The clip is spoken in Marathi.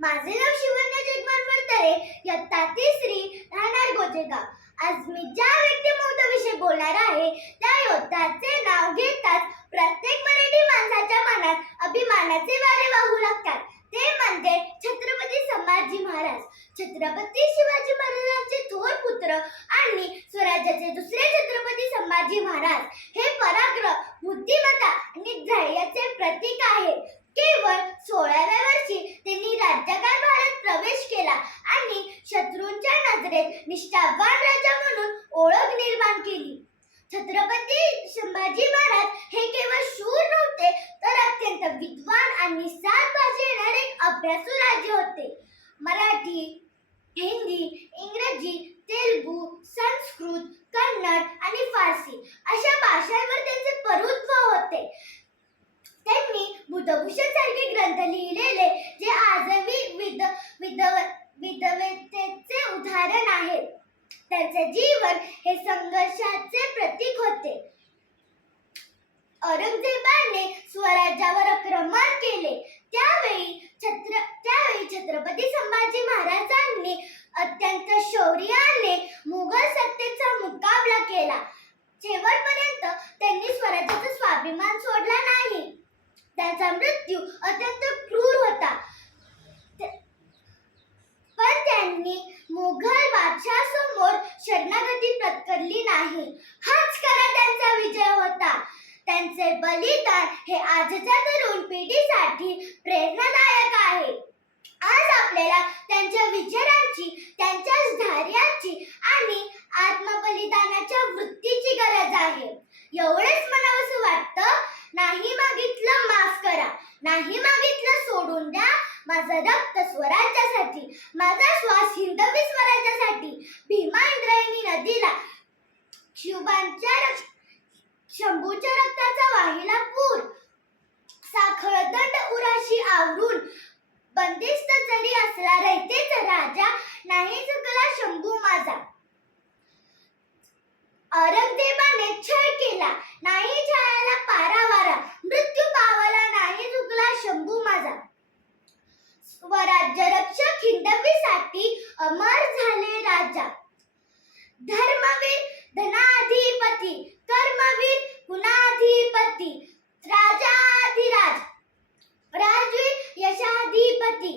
माझे नाव शिवन्या जगमार फडतरे, इयत्ता तिसरी, राहणार गोजेगाव. आज मी ज्या व्यक्तिमत्त्वाविषयी बोलणार आहे त्या योद्ध्याचे नाव घेताच प्रत्येक मराठी माणसाच्या मनात अभिमानाचे वारे वाहू लागतात. ते म्हणजे छत्रपती संभाजी महाराज. छत्रपती शिवाजी महाराजांचे थोर पुत्र आणि स्वराज्याचे दुसरे छत्रपती संभाजी महाराज हे पराक्रम, बुद्धिमत्ता आणि धैर्याचे प्रतीक आहे. केवळ 16व्या वर्षी त्यांनी राज्यकारभारात प्रवेश केला आणि शत्रूंच्या नजरेत निष्ठावान राजा म्हणून ओळख निर्माण केली. छत्रपती संभाजी महाराज हे केवळ शूर नव्हते तर अत्यंत विद्वान आणि 7 भाषा येणारे एक अभ्यासू राजे होते. मराठी, हिंदी, इंग्रजी, तेलुगू, संस्कृत, कन्नड आणि फारसी अशा भाषांवर त्यांचे प्रभुत्व होते. त्यांनी बुद्धभूषण सारखे ग्रंथ लिहिलेले जे आजही विद्वत्तेचे उदाहरण आहे. त्यांचे जीवन हे संघर्षाचे प्रतीक होते. औरंगजेबाने स्वराज्यावर आक्रमण केले त्यावेळी छत्रपती संभाजी महाराजांनी अत्यंत शौर्याने मुघल सत्तेचा मुकाबला केला. शेवटपर्यंत त्यांनी स्वराज्याचा स्वाभिमान सोडला नाही. त्यांचा मृत्यू अत्यंत क्रूर होता, पण त्यांनी मुघल बादशाहासमोर शरणागती पत्करली नाही. हाच खरा त्यांचा विजय होता. त्यांचे बलिदान हे आजच्या तरुण पिढीसाठी प्रेरणादायक आहे. आज आपल्याला त्यांच्या विचारांची, त्यांच्या धैर्याची आणि आत्मबलिदानाच्या वृत्तीची गरज आहे. एवढेच म्हणावंसं वाटतं, नाही मागितलं माफ करा, नाही मागितलं सोडून द्या. माझं रक्त स्वराज्यासाठी, माझा श्वास हिंदवी स्वराज्यासाठी. भीमा इंद्रायणी नदीला शंभूच्या रक्ताचा वाहिला पूर. साखळदंड उराशी आवरून बंदिस्त जरी असला रयतेचा राजा, नाही चुकला शंभू माझा. औरंगजेबाने छळ केला, नाही छळाला पारावारा. मृत्यू पावला, नाही चुकला शंभू माझा. स्वराज्य रक्षक हिंदवीसाठी अमर झाले राजा. धर्मवीर धनाधिपती, कर्मवीर गुणाधिपती, राजाधिराज, राजवीर यशाधिपती.